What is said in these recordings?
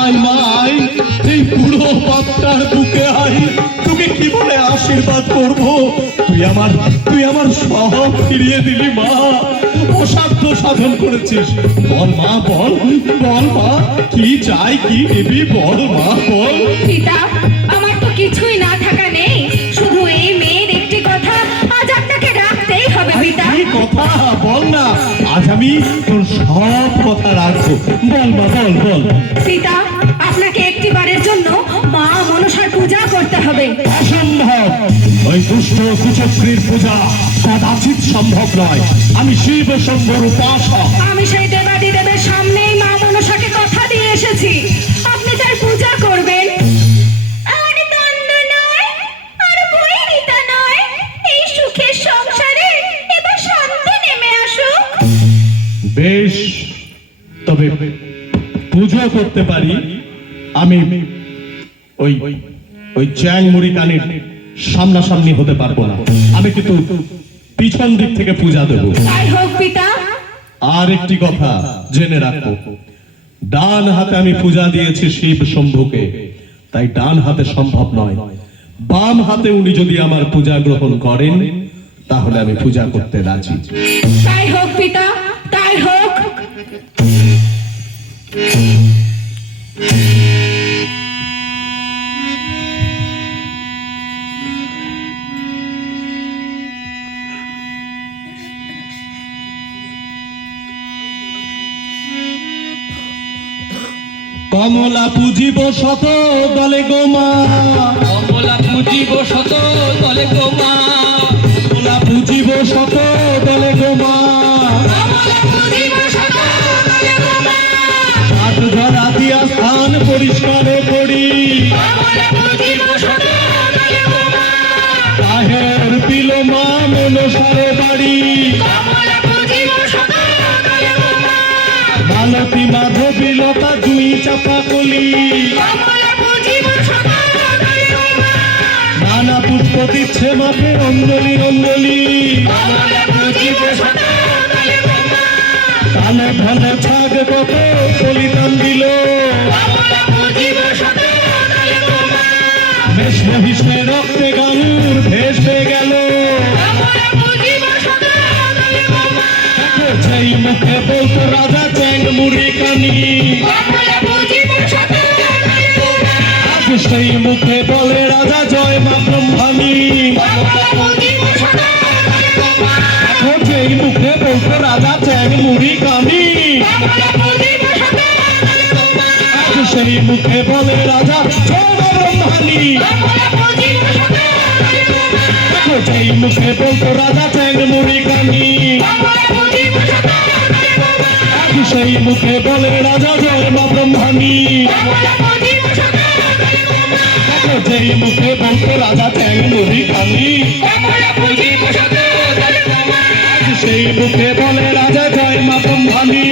আয় মা আয়, এই বুড়ো বাপটার বুকে আয়, তোকে কি বলে আশীর্বাদ করব। তুই আমার সব ফিরিয়ে দিলি মা, অসাধ্য সাধন করেছিস। বল মা বল, বল মা কি চাই, কি দিবি, বল মা বল। পিতা, আমার তো কিছুই না থাকা নেই, শুধু এই মেয়ের একটি কথা আজ আপনাকে রাখতেই হবে পিতা। কি কথা বল না, আজ আমি তোর সব কথা রাখবো। বল মা বল বল। পিতা, আপনাকে একটি বারের জন্য মা মনসার পূজা করতে হবে। অসম্ভব, ওই দুষ্ট কুচক্রীর পূজা কদাচিৎ সম্ভব নয়। আমি শিব শম্ভুর উপাসক। আমি সেই দেবাদিদেবের সামনেই মা মনসাকে কথা দিয়ে এসেছি, আপনি তার পূজা করবেন। আর দ্বন্দ্ব নয়, আর বৈরিতা নয়, এই সুখের সংসারে এবার শান্তি নেমে আসুক। বেশ, তবে পূজা করতে পারি আমি ওই চ্যাং মুড়ি কানের সামনাসামনি হতে পারবো না, আমি কিন্তু পিছন দিক থেকে পূজা দেবো। তাই হোক পিতা। আর একটি কথা জেনে রাখো, ডান হাতে আমি পূজা দিয়েছি শিব শম্ভুকে, তাই ডান হাতে সম্ভব নয়। বাম হাতে উনি যদি আমার পূজা গ্রহণ করেন তাহলে আমি পূজা করতে রাজি। তাই হোক পিতা, তাই হোক। কমলা পুজিব শত দলে গোমা, কমলা পুজিব শত দলে গোমা, কমলা পুজিব শত দলে গোমা, সাত ধরা দিয়া স্থান পরিষ্কার করি, তাহের পিল মা মনসার বাড়ি, মালতী মাধবী লতা জুই চাপা কলি, নানা পুষ্প দিচ্ছে মাপে অঞ্জলি অঞ্জলি, কানে ধানে ছাগ কত বলিদান দিল, ভেসে ভেসে রক্তে গাঙুর ভেসে গেল, সেই মুখে বলতো রাজা চ্যাং মুড়ি কানি, আজ সেই মুখে বলে রাজা জয় মা ব্রহ্মাণী, সেই মুখে বলতো রাজা চ্যাং মুড়ি কানি, আজ সেই মুখে বলে রাজা জয় মা ব্রহ্মাণী, সেই মুখে বলতো রাজা চ্যাং মুড়ি কানি, সেই মুখে বলে রাজা জয় মা ব্রহ্মাণী, যেই মুখে বলতো রাজা চ্যাং মুড়ি কানি, সেই মুখে বলে রাজা জয় মা ব্রহ্মাণী।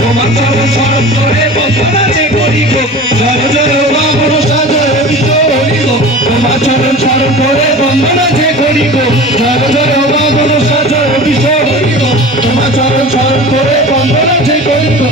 তোমার চরণ স্মরণ করে বন্দনা যে করি গো, জয় জয় মা মনসা জয় বিশ্ব হরি গো, তোমার চরণ স্মরণ করে বন্দনা যে করি গো, জয় জয় মা মনসা জয় বিশ্ব হরি গো, তোমার চরণ স্মরণ করে বন্দনা যে করি গো।